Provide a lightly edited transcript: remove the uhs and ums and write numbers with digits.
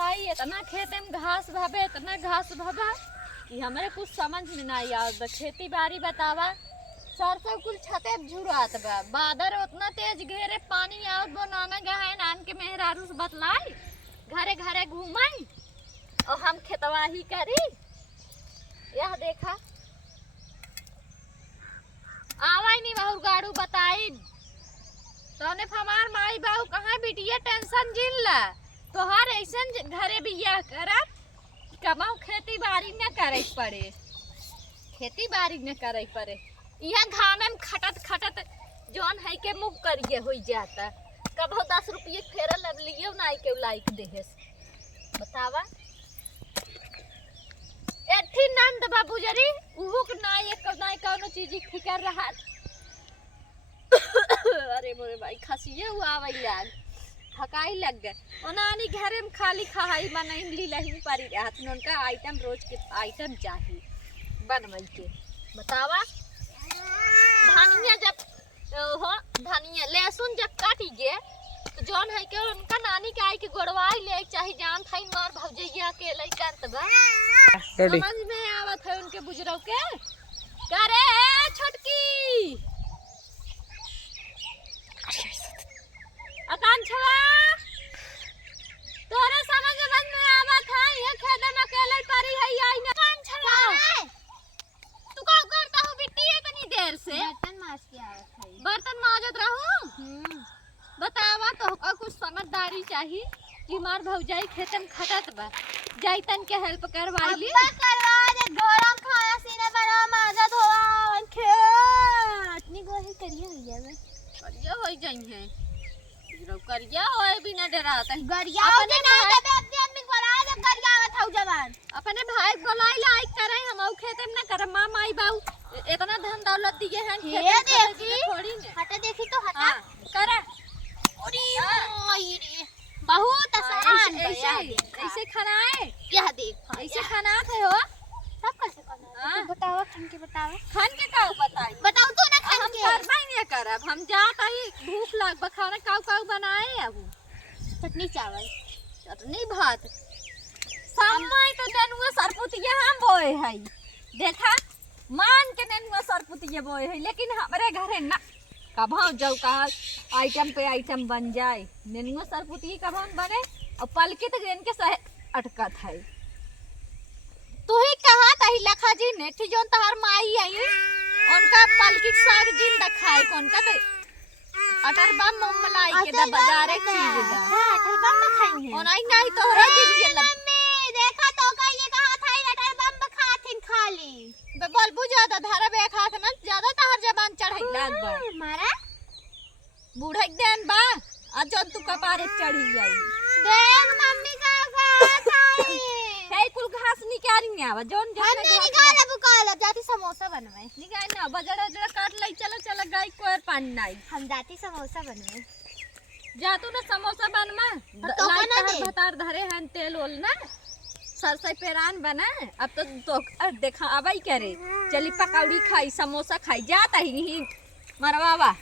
बताई इतना खेत में घास भावे इतना घास भावा कि हमरे कुछ समझ में नहीं आवत। खेती बाड़ी बतावा सरसों कुल छते झुरात बा, बादर उतना तेज घेरे पानी आवत बो नाना गहाय नान के मेहरारू से बतलाई घरे घरे घूमाई और हम खेतवा ही करी। यह देखा आवाई नहीं बहु गाड़ू बताई तोने हमार माई बाबू कहाँ बिटिया टेंशन जिन ला तोहार ऐसा घरे बिया करा कमाऊ खेती बाड़ी न करे पड़े, खेती बाड़ी न करे पड़े। यहाँ घामे में खटत खटत जौन है के मुँह करिए हो जाता कब 10 रुपये फेरा लग लिए नाई के लाइक देहेस बतावा। एठी नंद बाबू जरी उहु के नाई एक नाई कौनो चीज फिकर रहा। अरे मोरे भाई खसिए हुआ आवे लाग थकाई लग गए ओनानी घरे में खाली खाई बनाई लीलही पारी हाथ में उनका आइटम रोज के आइटम चाहिए बनवई के बतावा। धनिया जब हो धनिया लहसुन जब काटी गे तो जौन है के उनका नानी के आई के गोड़वाई ले चाहिए जान थाई मार भौजैया के लई करत बा समझ में आवत है उनके बुजरौ के करे छोटकी आकांक्षा तोरे समझ में आवत है ये खेत में अकेले पड़ी है आई ना आकांक्षा तू का करता हो बिट्टी इतनी देर से बर्तन माज के आवत है। बर्तन माजत रहूं बतावा तो का कुछ समझदारी चाहिए कि मार भौजाई खेत में खटत बा जाई तन के हेल्प करवाई ली करवा दे गरम खाना सीना बना माजत होवा खेत नी गोही करिए भैया में करिया हो जाई है बुजरौ करिया होए बिना डराता है गरिया अपने ना दे अपने आदमी बना दे गरिया आवत हौ जवान अपने भाई बोलाई लाइक करे हम औ खेत में ना कर मां माई बाऊ इतना धन दौलत दिए हैं ये देखी थोड़ी ने हटा देखी तो हटा करे अरे माई रे बहुत आसान ऐसे खाना है यह देख ऐसे खाना है हो सब कैसे करना है बताओ खन के बताओ खान के का बताई बताओ तो ना खन हम के करबाई नहीं करब हम जात आई भूख लाग खाना काऊ काऊ बनाए अब चटनी चावल चटनी भात समय तो देनुआ सरपुतिया हम बोए है देखा मान के देनुआ सरपुतिया बोए है लेकिन हमरे घरे ना कभाव जाऊ कहा आइटम पे आइटम बन जाए नेनुआ सरपुती कभाव बने और पलके तक इनके सह अटकत है। तू ही कहा तही लखा जी ने ठी जोन तहार माई आई उनका पलकी साग जिन दखाए कौन का तो अटर बम मलाई के दा बाजारे चीज दा हां अटर बम खाई है और नहीं तोहरा दिन के मम्मी देखा तो का ये कहा था अटर बम खाथिन खाली बलबू ज्यादा धारा बे खात ना ज्यादा तहर जबान चढ़ाई लाग बा मारा बूढ़ा देन बा आ जब तू कपारे चढ़ी जाई देख मम्मी का खाई हे कुल घास निकाली ने आवा जोन जोन हमने निकाला बुकाला जाती समोसा बनवे निकाल ना बजड़ा जड़ा काट लई चलो चलो गाय कोर पानी नाई हम जाती समोसा बनवे जा तू ना समोसा बनवा तो बना दे भतार धरे हन तेल ओल ना सरसई पेरान बना अब तो देखा अबई करे चली पकौड़ी खाई समोसा खाई जाता ही नहीं मरवावा।